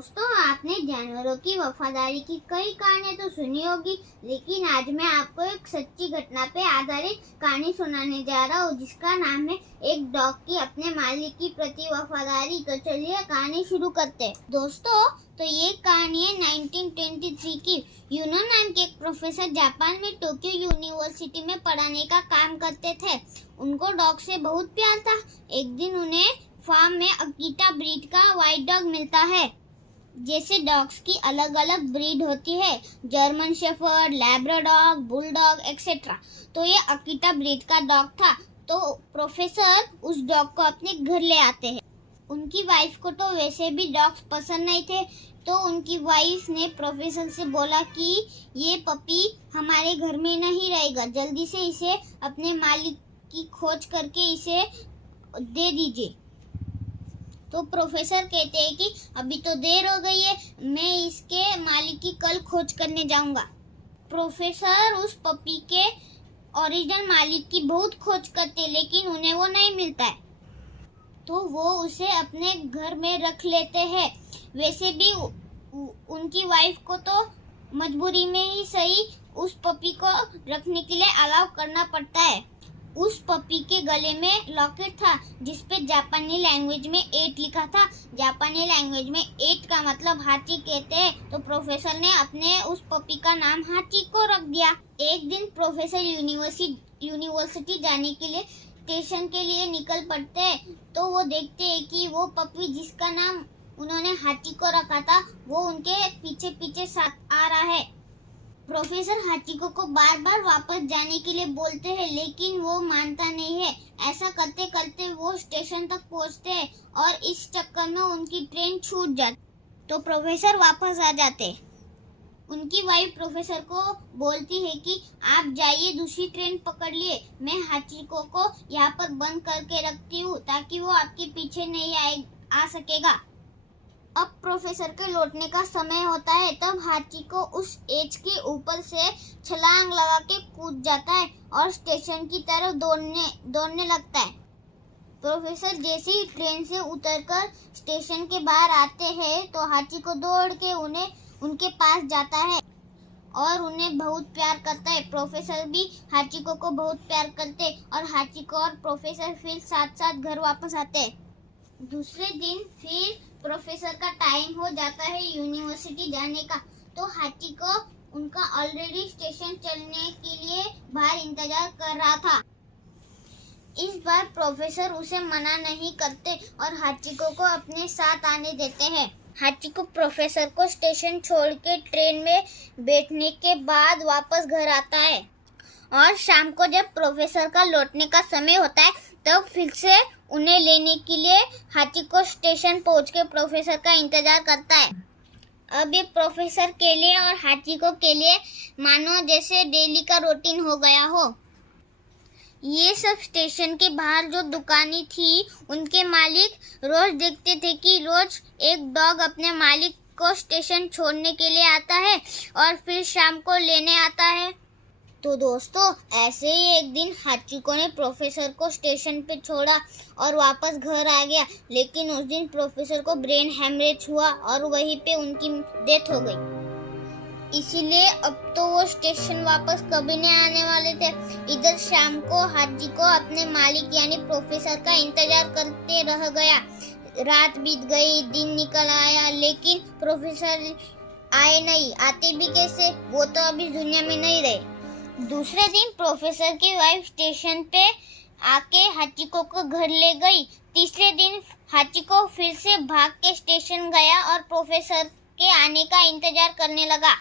दोस्तों, आपने जानवरों की वफादारी की कई कहानियां तो सुनी होगी, लेकिन आज मैं आपको एक सच्ची घटना पे आधारित कहानी सुनाने जा रहा हूँ, जिसका नाम है एक डॉग की अपने मालिक की प्रति वफादारी। तो चलिए कहानी शुरू करते हैं। दोस्तों, तो ये कहानी है 1923 की। यूनो नाम के एक प्रोफेसर जापान में टोक्यो यूनिवर्सिटी में पढ़ाने का काम करते थे। उनको डॉग से बहुत प्यार था। एक दिन उन्हें फार्म में अकीता ब्रीड का व्हाइट डॉग मिलता है। जैसे डॉग्स की अलग अलग ब्रीड होती है, German shepherd, Labrador, bulldog etcetera. तो ये अकीता ब्रीड का डॉग था। तो प्रोफेसर उस डॉग को अपने घर ले आते हैं। उनकी वाइफ को तो वैसे भी डॉग्स पसंद नहीं थे, तो उनकी वाइफ ने प्रोफेसर से बोला कि ये पपी हमारे घर में नहीं रहेगा, जल्दी से इसे अपने मालिक की खोज करके इसे दे दीजिए। तो प्रोफेसर कहते हैं कि अभी तो देर हो गई है, मैं इसके मालिक की कल खोज करने जाऊंगा। प्रोफेसर उस पपी के ओरिजिनल मालिक की बहुत खोज करते, लेकिन उन्हें वो नहीं मिलता है। तो वो उसे अपने घर में रख लेते हैं। वैसे भी उनकी वाइफ को तो मजबूरी में ही सही उस पपी को रखने के लिए अलाउ करना पड़ता है। उस पपी के गले में लॉकेट था, जिसपे जापानी लैंग्वेज में 8 लिखा था। जापानी लैंग्वेज में 8 का मतलब हाथी कहते हैं। तो प्रोफेसर ने अपने उस पपी का नाम हाथी को रख दिया। एक दिन प्रोफेसर यूनिवर्सिटी जाने के लिए स्टेशन के लिए निकल पड़ते हैं। तो वो देखते हैं कि वो पपी जिसका नाम उन्होंने हाथी को रखा था, वो उनके पीछे पीछे साथ आ रहा है। प्रोफेसर हाथीको को बार बार वापस जाने के लिए बोलते हैं, लेकिन वो मानता नहीं है। ऐसा करते करते वो स्टेशन तक पहुंचते हैं और इस चक्कर में उनकी ट्रेन छूट जाती। तो प्रोफेसर वापस आ जाते। उनकी वाइफ प्रोफेसर को बोलती है कि आप जाइए, दूसरी ट्रेन पकड़ लिए, मैं हाथीको को यहाँ पर बंद करके रखती हूँ ताकि वो आपके पीछे नहीं आ सकेगा। अब प्रोफेसर के लौटने का समय होता है। तब हाथी को उस एज के ऊपर से छलांग लगा के कूद जाता है और स्टेशन की तरफ दौड़ने लगता है। प्रोफेसर जैसे ही ट्रेन से उतरकर स्टेशन के बाहर आते हैं, तो हाथी को दौड़ के उनके पास जाता है और उन्हें बहुत प्यार करता है। प्रोफेसर भी हाथी को बहुत प्यार करते और हाथी को और प्रोफेसर फिर साथ साथ घर वापस आते हैं। दूसरे दिन फिर प्रोफेसर का टाइम हो जाता है यूनिवर्सिटी जाने का। तो हाथी को उनका ऑलरेडी स्टेशन चलने के लिए बाहर इंतजार कर रहा था। इस बार प्रोफेसर उसे मना नहीं करते और हाथी को अपने साथ आने देते हैं। हाथी को प्रोफेसर को स्टेशन छोड़ के ट्रेन में बैठने के बाद वापस घर आता है और शाम को जब प्रोफेसर का लौटने का समय होता है, तब फिर से उन्हें लेने के लिए हाथी को स्टेशन पहुंच के प्रोफेसर का इंतजार करता है। अब ये प्रोफेसर के लिए और हाथी को के लिए मानो जैसे डेली का रूटीन हो गया हो। ये सब स्टेशन के बाहर जो दुकानें थी, उनके मालिक रोज देखते थे कि रोज एक डॉग अपने मालिक को स्टेशन छोड़ने के लिए आता है और फिर शाम को लेने आता है। तो दोस्तों, ऐसे ही एक दिन हाचिको ने प्रोफेसर को स्टेशन पे छोड़ा और वापस घर आ गया, लेकिन उस दिन प्रोफेसर को ब्रेन हैमरेज हुआ और वहीं पे उनकी डेथ हो गई। इसीलिए अब तो वो स्टेशन वापस कभी नहीं आने वाले थे। इधर शाम को हाचिको अपने मालिक यानी प्रोफेसर का इंतजार करते रह गया। रात बीत गई, दिन निकल आया, लेकिन प्रोफेसर आए नहीं। आते भी कैसे, वो तो अभी दुनिया में नहीं रहे। दूसरे दिन प्रोफेसर की वाइफ स्टेशन पे आके हाचिको को घर ले गई। तीसरे दिन हाचिको फिर से भाग के स्टेशन गया और प्रोफेसर के आने का इंतजार करने लगा।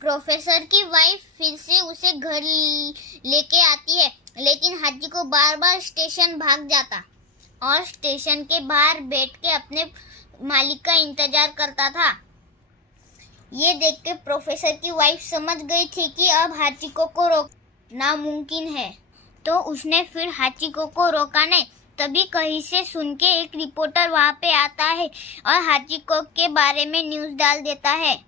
प्रोफेसर की वाइफ फिर से उसे घर लेके आती है, लेकिन हाचिको बार बार स्टेशन भाग जाता और स्टेशन के बाहर बैठ के अपने मालिक का इंतजार करता था। ये देख के प्रोफेसर की वाइफ समझ गई थी कि अब हाचिको को रोकना नामुमकिन है। तो उसने फिर हाचिको को रोका नहीं। तभी कहीं से सुन के एक रिपोर्टर वहाँ पे आता है और हाचिको के बारे में न्यूज़ डाल देता है।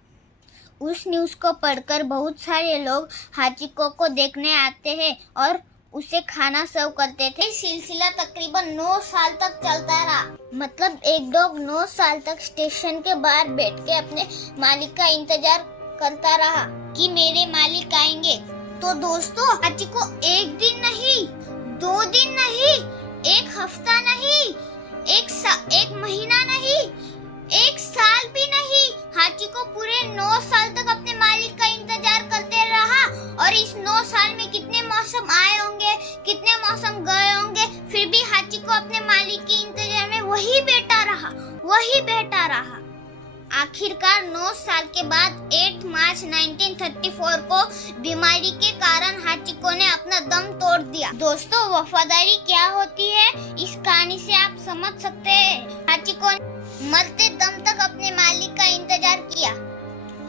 उस न्यूज़ को पढ़कर बहुत सारे लोग हाचिको को देखने आते हैं और उसे खाना सर्व करते थे। सिलसिला तकरीबन 9 साल तक चलता रहा। मतलब एक डॉग 9 साल तक स्टेशन के बाहर बैठ के अपने मालिक का इंतजार करता रहा कि मेरे मालिक आएंगे। तो दोस्तों, हाचिको एक दिन नहीं, 2 दिन नहीं, 1 हफ्ता नहीं, एक महीना नहीं, 1 साल भी नहीं, हाचिको पूरे 9 साल तक अपने मालिक का इंतजार करते रहा। और इस 9 साल में कितने मौसम आए होंगे, कितने मौसम गए होंगे, फिर भी हाचिको अपने मालिक के इंतजार में वही बैठा रहा। आखिरकार 9 साल के बाद 8 मार्च 1934 को बीमारी के कारण हाचिको ने अपना दम तोड़ दिया। दोस्तों, वफादारी क्या होती है, इस कहानी से आप समझ सकते हैं। हाचिको ने मरते दम तक अपने मालिक का इंतजार किया।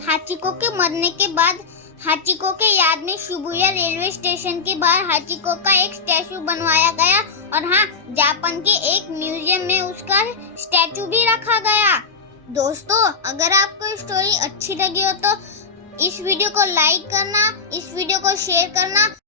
हाचिको के मरने के बाद हाचिको के याद में शिबुया रेलवे स्टेशन के बाहर हाचिको का एक स्टैचू बनवाया गया। और हाँ, जापान के एक म्यूजियम में उसका स्टैचू भी रखा गया। दोस्तों, अगर आपको स्टोरी अच्छी लगी हो तो इस वीडियो को लाइक करना, इस वीडियो को शेयर करना।